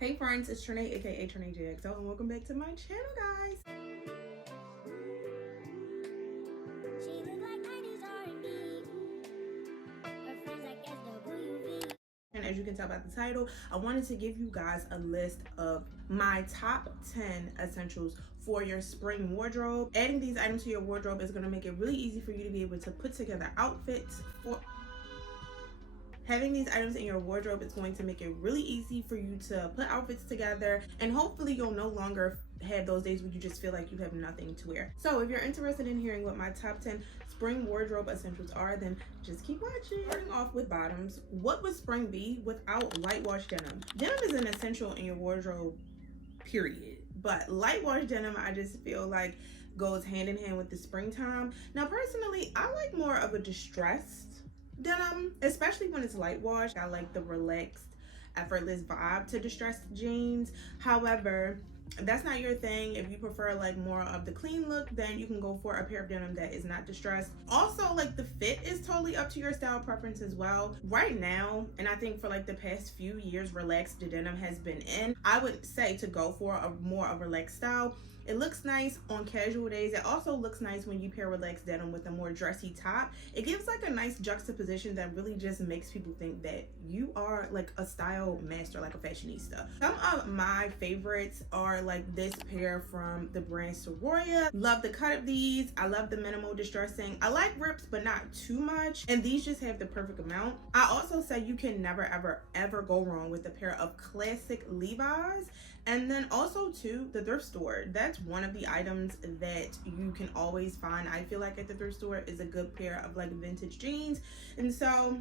Hey friends, it's Trinae, aka Trinae JXO, and welcome back to my channel, guys. She look like 90s R&B. Her friends like SWV. And as you can tell by the title, I wanted to give you guys a list of my top 10 essentials for your spring wardrobe. Adding these items to your wardrobe is going to make it really easy for you to be able to put together outfits for Having these items in your wardrobe is going to make it really easy for you to put outfits together, and hopefully you'll no longer have those days where you just feel like you have nothing to wear. So if you're interested in hearing what my top 10 spring wardrobe essentials are, then just keep watching. Starting off with bottoms, what would spring be without light wash denim? Denim is an essential in your wardrobe, period. But light wash denim, I just feel like goes hand in hand with the springtime. Now personally, I like more of a distressed denim, especially when it's light wash. I like the relaxed, effortless vibe to distressed jeans. However, if that's not your thing, if you prefer like more of the clean look, then you can go for a pair of denim that is not distressed. Also, like the fit is totally up to your style preference as well. Right now, and I think for like the past few years, relaxed denim has been in. I would say to go for a more of a relaxed style. It looks nice on casual days. It also looks nice when you pair relaxed denim with a more dressy top. It gives like a nice juxtaposition that really just makes people think that you are like a style master, like a fashionista. Some of my favorites are like this pair from the brand Soraya. Love the cut of these. I love the minimal distressing. I like rips, but not too much. And these just have the perfect amount. I also say you can never, ever go wrong with a pair of classic Levi's. And then also too, the thrift store. That's one of the items that you can always find, I feel like, at the thrift store, is a good pair of like vintage jeans. And so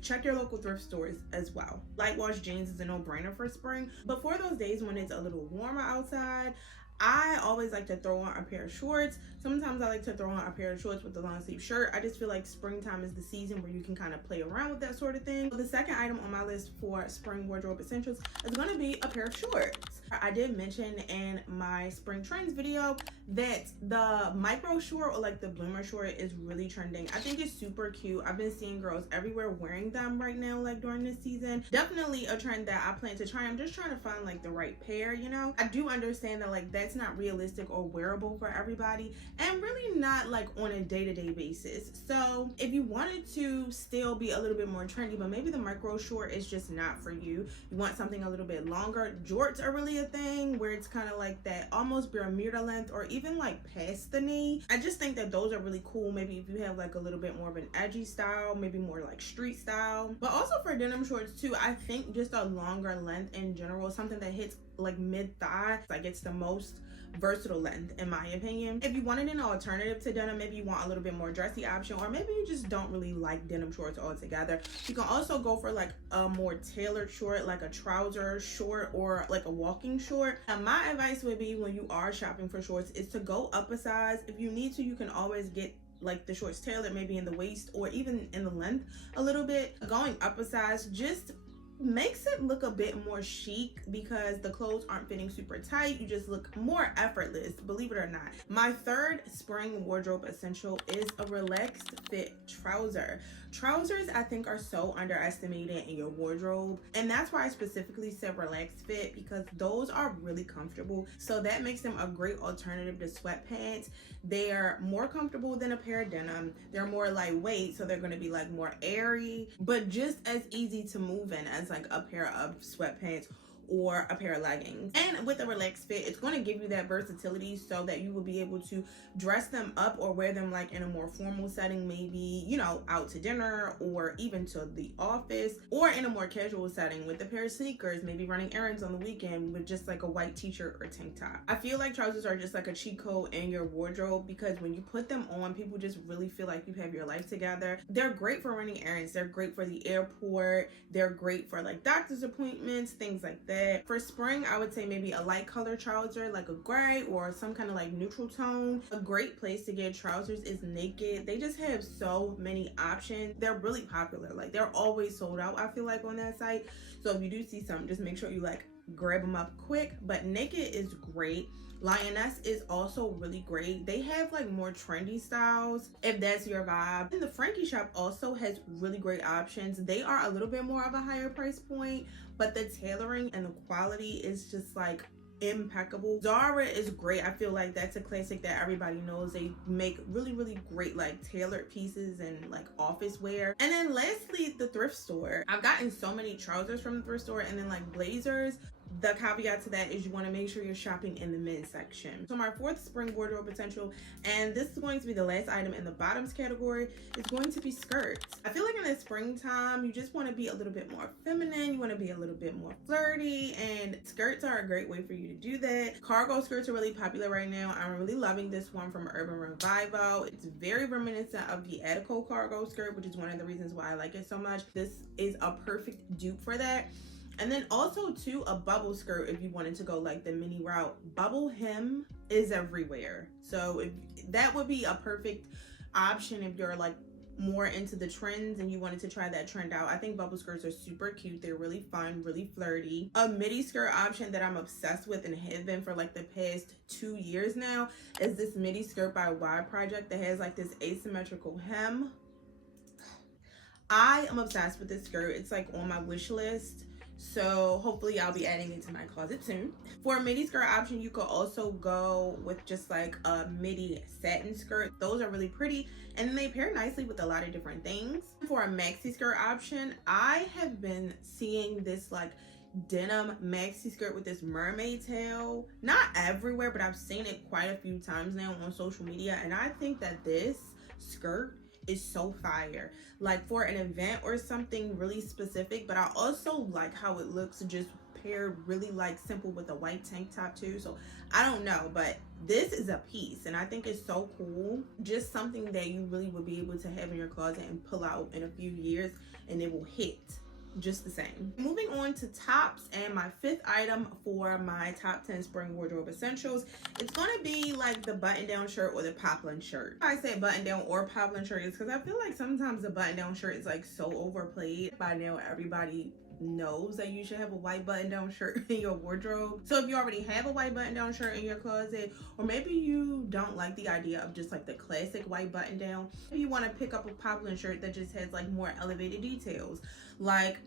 check your local thrift stores as well. Light wash jeans is a no-brainer for spring, but for those days when it's a little warmer outside, I always like to throw on a pair of shorts. Sometimes I like to throw on a pair of shorts with a long sleeve shirt. I just feel like springtime is the season where you can kind of play around with that sort of thing. The second item on my list for spring wardrobe essentials is going to be a pair of shorts. I did mention in my spring trends video that the micro short, or like the bloomer short, is really trending. I think it's super cute. I've been seeing girls everywhere wearing them right now, like during this season. Definitely a trend that I plan to try. I'm just trying to find like the right pair, you know. I do understand that like that's not realistic or wearable for everybody, and really not like on a day-to-day basis. So if you wanted to still be a little bit more trendy, but maybe the micro short is just not for you, you want something a little bit longer, jorts are really a thing where it's kind of like that almost Bermuda length or even like past the knee. I just think that those are really cool. Maybe if you have like a little bit more of an edgy style, maybe more like street style. But also for denim shorts too, I think just a longer length in general, something that hits like mid-thigh, like it's the most versatile length in my opinion. If you wanted an alternative to denim, maybe you want a little bit more dressy option, or maybe you just don't really like denim shorts altogether, you can also go for like a more tailored short, like a trouser short or like a walking short. And my advice would be, when you are shopping for shorts, is to go up a size. If you need to, you can always get like the shorts tailored maybe in the waist or even in the length a little bit. Going up a size just makes it look a bit more chic because the clothes aren't fitting super tight. You just look more effortless, believe it or not. My third spring wardrobe essential is a relaxed fit trouser. Trousers, I think, are so underestimated in your wardrobe, and that's why I specifically said relaxed fit, because those are really comfortable. So that makes them a great alternative to sweatpants. They're more comfortable than a pair of denim. They're more lightweight, so they're going to be like more airy, but just as easy to move in as like a pair of sweatpants or a pair of leggings. And with a relaxed fit, it's going to give you that versatility so that you will be able to dress them up or wear them like in a more formal setting, maybe, you know, out to dinner or even to the office, or in a more casual setting with a pair of sneakers, maybe running errands on the weekend with just like a white t-shirt or tank top. I feel like trousers are just like a cheat code in your wardrobe, because when you put them on, people just really feel like you have your life together. They're great for running errands. They're great for the airport. They're great for like doctor's appointments, things like that. For spring, I would say maybe a light color trouser, like a gray or some kind of like neutral tone. A great place to get trousers is Naked. They just have so many options. They're really popular. Like, they're always sold out, I feel like, on that site. So if you do see some, just make sure you like grab them up quick. But Naked is great. Lioness is also really great. They have like more trendy styles if that's your vibe. And the Frankie shop also has really great options. They are a little bit more of a higher price point, but the tailoring and the quality is just like impeccable. Zara is great. I feel like that's a classic that everybody knows. They make really great like tailored pieces and like office wear. And then lastly, the thrift store. I've gotten so many trousers from the thrift store and then like blazers. The caveat to that is you want to make sure you're shopping in the men's section. So my fourth spring wardrobe potential, and this is going to be the last item in the bottoms category, is going to be skirts. I feel like in the springtime, you just want to be a little bit more feminine. You want to be a little bit more flirty, and skirts are a great way for you to do that. Cargo skirts are really popular right now. I'm really loving this one from Urban Revival. It's very reminiscent of the Attico cargo skirt, which is one of the reasons why I like it so much. This is a perfect dupe for that. And then also too, a bubble skirt if you wanted to go like the mini route. Bubble hem is everywhere. So if that would be a perfect option if you're like more into the trends and you wanted to try that trend out. I think bubble skirts are super cute. They're really fun, really flirty. A midi skirt option that I'm obsessed with and have been for like the past 2 years now is this midi skirt by Y Project that has like this asymmetrical hem. I am obsessed with this skirt. It's like on my wish list. So hopefully I'll be adding it to my closet soon. For a midi skirt option, you could also go with just like a midi satin skirt. Those are really pretty and they pair nicely with a lot of different things. For a maxi skirt option, I have been seeing this like denim maxi skirt with this mermaid tail. Not everywhere, but I've seen it quite a few times now on social media, and I think that this skirt is so fire, like for an event or something really specific. But I also like how it looks just paired really like simple with a white tank top too. So I don't know, but this is a piece and I think it's so cool. Just something that you really would be able to have in your closet and pull out in a few years and it will hit just the same. Moving on to tops, and my fifth item for my top 10 spring wardrobe essentials, it's going to be like the button down shirt or the poplin shirt. I say button down or poplin shirt is because I feel like sometimes the button down shirt is like so overplayed. By now everybody knows that you should have a white button down shirt in your wardrobe. So if you already have a white button down shirt in your closet, or maybe you don't like the idea of just like the classic white button down, maybe you want to pick up a poplin shirt that just has like more elevated details, like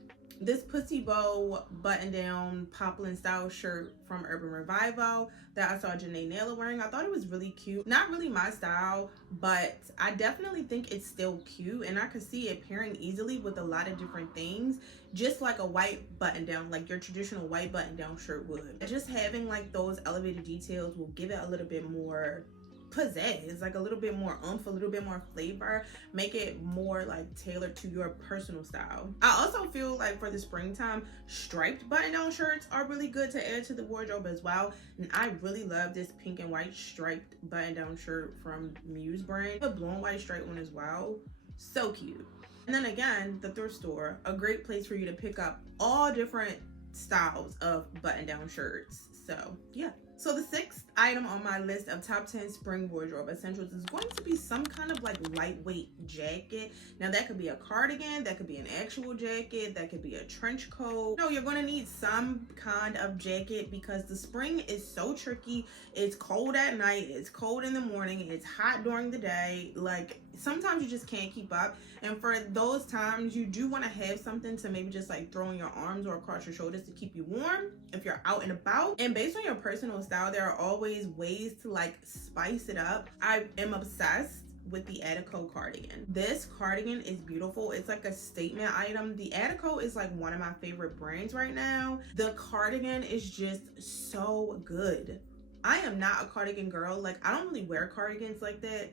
this pussy bow button down poplin style shirt from Urban Revival that I saw Janae Naylor wearing. I thought it was really cute. Not really my style, but I definitely think it's still cute and I could see it pairing easily with a lot of different things, just like a white button down, like your traditional white button down shirt would. Just having like those elevated details will give it a little bit more pizzazz, like a little bit more oomph, a little bit more flavor, make it more like tailored to your personal style. I also feel like for the springtime, striped button down shirts are really good to add to the wardrobe as well. And I really love this pink and white striped button down shirt from Muse brand. The blue and white striped one as well, so cute. And then again, the thrift store, a great place for you to pick up all different styles of button down shirts. So yeah. So the sixth item on my list of top 10 spring wardrobe essentials is going to be some kind of like lightweight jacket. Now that could be a cardigan, that could be an actual jacket, that could be a trench coat. No, you're going to need some kind of jacket because the spring is so tricky. It's cold at night, it's cold in the morning, it's hot during the day. Like sometimes you just can't keep up. And for those times, you do want to have something to maybe just like throw in your arms or across your shoulders to keep you warm if you're out and about. And based on your personal style, there are always ways to like spice it up. I am obsessed with the Attico cardigan. This cardigan is beautiful. It's like a statement item. The Attico is like one of my favorite brands right now. The cardigan is just so good. I am not a cardigan girl. Like I don't really wear cardigans like that.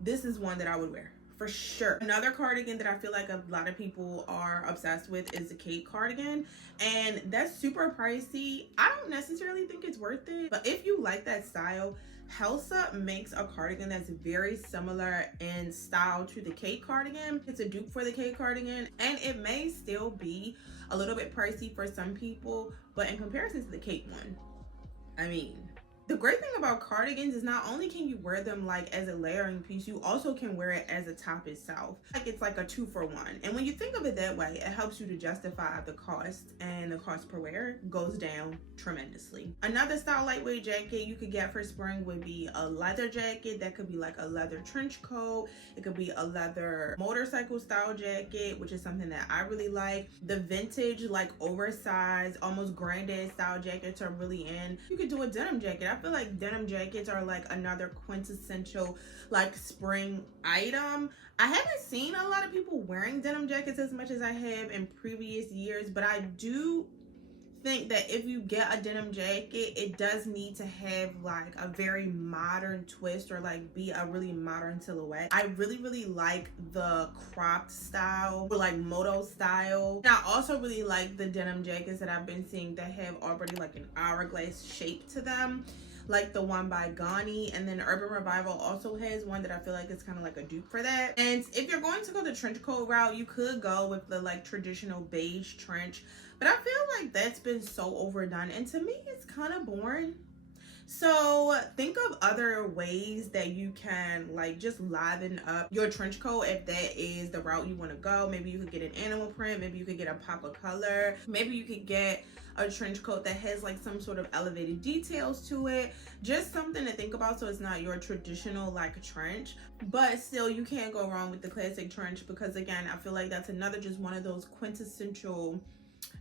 This is one that I would wear for sure. Another cardigan that I feel like a lot of people are obsessed with is the Cape cardigan, and that's super pricey. I don't necessarily think it's worth it, but if you like that style, Helsa makes a cardigan that's very similar in style to the Cape cardigan. It's a dupe for the Cape cardigan, and it may still be a little bit pricey for some people, but in comparison to the Cape one, I mean, The great thing about cardigans is not only can you wear them like as a layering piece, you also can wear it as a top itself. Like it's like a 2-for-1. And when you think of it that way, it helps you to justify the cost, and the cost per wear goes down tremendously. Another style lightweight jacket you could get for spring would be a leather jacket. That could be like a leather trench coat. It could be a leather motorcycle style jacket, which is something that I really like. The vintage, like oversized, almost granddad style jackets are really in. You could do a denim jacket. I feel like denim jackets are like another quintessential like spring item. I haven't seen a lot of people wearing denim jackets as much as I have in previous years, but I do think that if you get a denim jacket, it does need to have like a very modern twist, or like be a really modern silhouette. I really like the cropped style, or like moto style. And I also really like the denim jackets that I've been seeing that have already like an hourglass shape to them, like the one by Ghani. And then Urban Revival also has one that I feel like is kind of like a dupe for that. And if you're going to go the trench coat route, you could go with the like traditional beige trench, but I feel like that's been so overdone, and to me it's kind of boring. So think of other ways that you can like just liven up your trench coat if that is the route you want to go. Maybe you could get an animal print, maybe you could get a pop of color, maybe you could get a trench coat that has like some sort of elevated details to it. Just something to think about, so it's not your traditional like trench, but still you can't go wrong with the classic trench, because again, I feel like that's another just one of those quintessential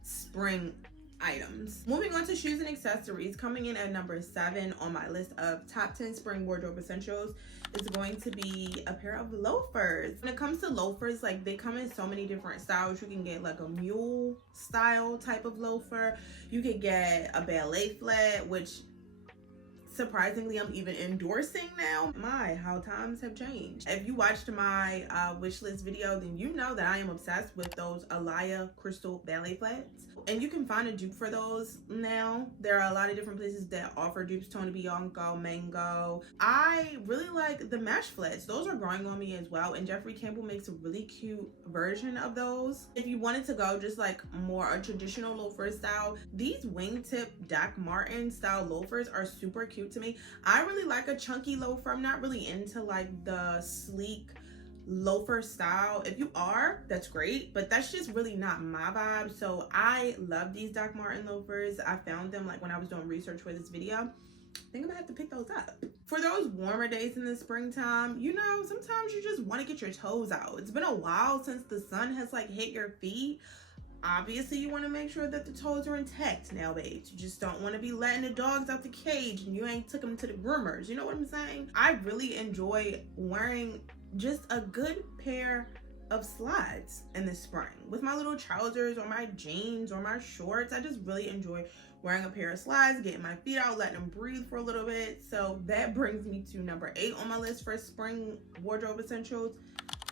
spring items. Moving on to shoes and accessories, coming in at number 7 on my list of top 10 spring wardrobe essentials is going to be a pair of loafers. When it comes to loafers, like they come in so many different styles. You can get like a mule style type of loafer. You could get a ballet flat, which surprisingly I'm even endorsing now. My, how times have changed. If you watched my wish list video, then you know that I am obsessed with those Alaya crystal ballet flats, and you can find a dupe for those now. There are a lot of different places that offer dupes: Tony Bianco, Mango. I really like the mesh flats. Those are growing on me as well, and Jeffrey Campbell makes a really cute version of those. If you wanted to go just like more a traditional loafer style, these wingtip Doc Marten style loafers are super cute to me. I really like a chunky loafer. I'm not really into like the sleek loafer style. If you are, that's great, but that's just really not my vibe. So I love these Doc Marten loafers. I found them like when I was doing research for this video. I think I'm gonna have to pick those up. For those warmer days in the springtime, you know, sometimes you just want to get your toes out. It's been a while since the sun has like hit your feet. Obviously, you want to make sure that the toes are intact now, babes. You just don't want to be letting the dogs out the cage and you ain't took them to the groomers. You know what I'm saying? I really enjoy wearing just a good pair of slides in the spring with my little trousers or my jeans or my shorts. I just really enjoy wearing a pair of slides, getting my feet out, letting them breathe for a little bit. So that brings me to number 8 on my list for spring wardrobe essentials: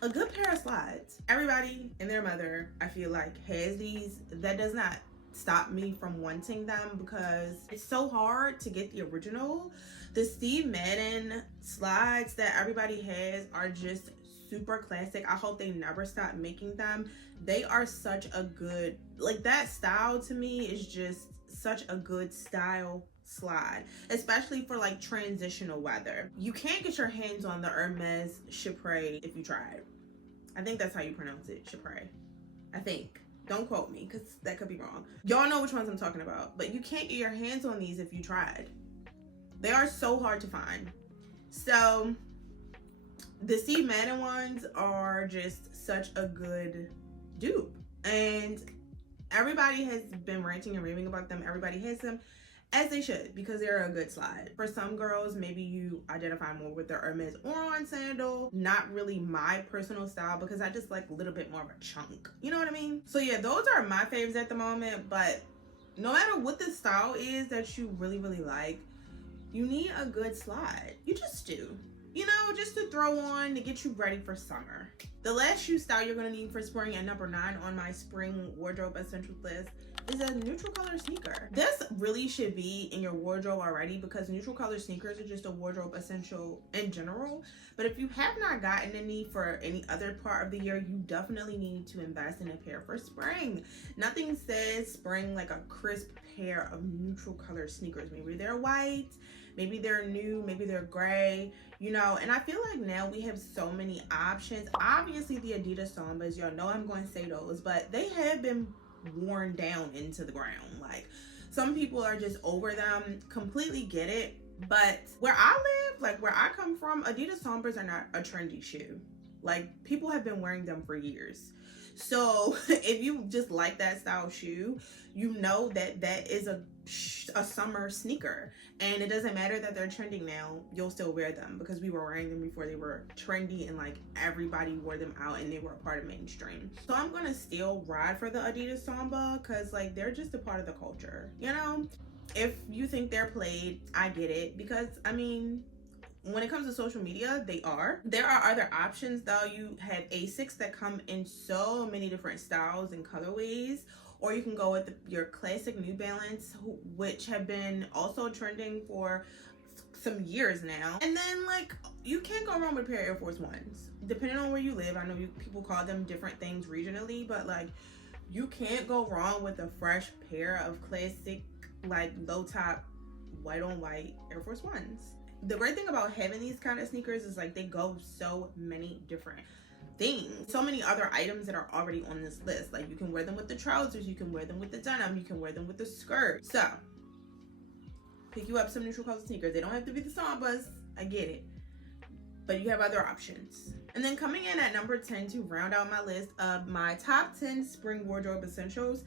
a good pair of slides. Everybody and their mother, I feel like, has these. That does not stop me from wanting them because it's so hard to get the original. The Steve Madden slides that everybody has are just super classic. I hope they never stop making them. They are such a good, like, that style to me is just such a good style slide, especially for like transitional weather. You can't get your hands on the Hermes Chypre if you tried. I think that's how you pronounce it, Chypre. I think. Don't quote me, because that could be wrong. Y'all know which ones I'm talking about, but you can't get your hands on these if you tried. They are so hard to find. So the Steve Madden ones are just such a good dupe, and everybody has been ranting and raving about them. Everybody has them, as they should, because they're a good slide. For some girls, maybe you identify more with the Hermes Oron sandal. Not really my personal style, because I just like a little bit more of a chunk. You know what I mean? So yeah, those are my faves at the moment. But no matter what the style is that you really like, you need a good slide. You just do. You know, just to throw on to get you ready for summer. The last shoe style you're gonna need for spring at number 9 on my spring wardrobe essentials list is a neutral color sneaker. This really should be in your wardrobe already, because neutral color sneakers are just a wardrobe essential in general. But if you have not gotten any for any other part of the year, you definitely need to invest in a pair for spring. Nothing says spring like a crisp pair of neutral color sneakers. Maybe they're white, maybe they're new, maybe they're gray, you know. And I feel like now we have so many options. Obviously the Adidas Sambas, y'all know I'm going to say those, but they have been worn down into the ground. Like, some people are just over them. Completely get it. But where I live, like where I come from, Adidas Sambas are not a trendy shoe. Like, people have been wearing them for years. So if you just like that style shoe, you know that that is a summer sneaker, and it doesn't matter that they're trending now, you'll still wear them, because we were wearing them before they were trendy and like everybody wore them out and they were a part of mainstream. So I'm gonna still ride for the Adidas Samba, because like they're just a part of the culture, you know. If you think they're played, I get it, because I mean, when it comes to social media, they are. There are other options though. You have Asics that come in so many different styles and colorways, or you can go with your classic New Balance, which have been also trending for some years now. And then like, you can't go wrong with a pair of Air Force Ones. Depending on where you live, I know people call them different things regionally, but like, you can't go wrong with a fresh pair of classic, like low top, white on white Air Force Ones. The great thing about having these kind of sneakers is like they go so many different things, so many other items that are already on this list. Like, you can wear them with the trousers, you can wear them with the denim, you can wear them with the skirt. So pick you up some neutral color sneakers. They don't have to be the Sambas, I get it, but you have other options. And then coming in at number 10 to round out my list of my top 10 spring wardrobe essentials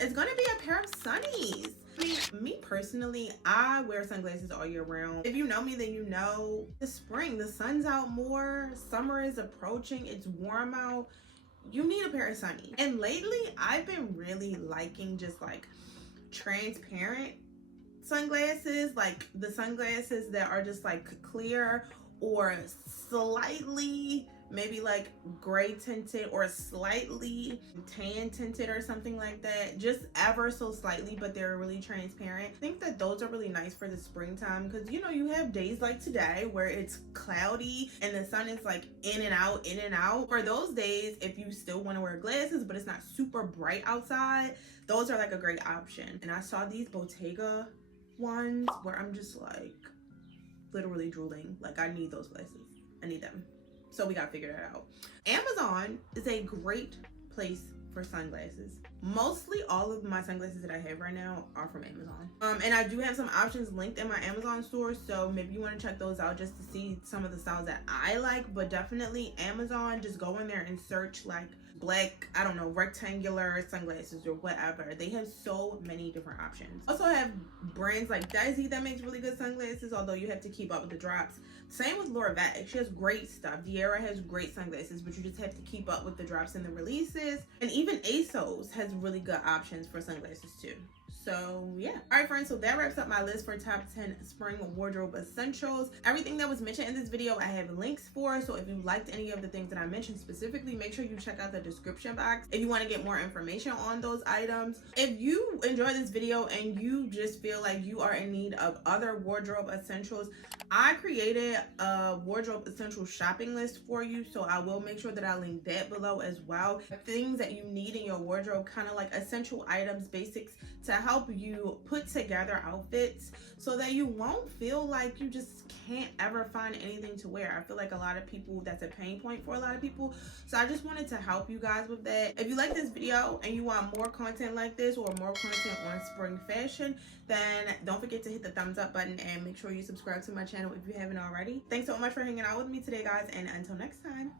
is going to be a pair of sunnies. I mean, me personally, I wear sunglasses all year round. If you know me, then you know the spring, the sun's out more, summer is approaching, it's warm out. You need a pair of sunnies. And lately, I've been really liking just like transparent sunglasses, like the sunglasses that are just like clear or slightly maybe like gray tinted or slightly tan tinted or something like that, just ever so slightly, but they're really transparent. I think that those are really nice for the springtime, because you know, you have days like today where it's cloudy and the sun is like in and out, in and out. For those days, if you still want to wear glasses but it's not super bright outside, those are like a great option. And I saw these Bottega ones where I'm just like literally drooling. Like, I need those glasses, I need them. So we gotta figure that out. Amazon is a great place for sunglasses. Mostly all of my sunglasses that I have right now are from Amazon. And I do have some options linked in my Amazon store, so maybe you want to check those out just to see some of the styles that I like. But definitely Amazon, just go in there and search like black, I don't know, rectangular sunglasses or whatever. They have so many different options. Also have brands like Daisy that makes really good sunglasses, although you have to keep up with the drops. Same with Laura Veg, she has great stuff. Diera has great sunglasses, but you just have to keep up with the drops and the releases. And even ASOS has really good options for sunglasses too. So yeah. All right, friends, so that wraps up my list for top 10 spring wardrobe essentials. Everything that was mentioned in this video, I have links for. So if you liked any of the things that I mentioned specifically, make sure you check out the description box if you want to get more information on those items. If you enjoyed this video and you just feel like you are in need of other wardrobe essentials, I created a wardrobe essential shopping list for you, so I will make sure that I link that below as well. Things that you need in your wardrobe, kind of like essential items, basics to help you put together outfits so that you won't feel like you just can't ever find anything to wear. I feel like a lot of people, that's a pain point for a lot of people. So I just wanted to help you guys with that. If you like this video and you want more content like this or more content on spring fashion, then don't forget to hit the thumbs up button and make sure you subscribe to my channel if you haven't already. Thanks so much for hanging out with me today, guys, and until next time.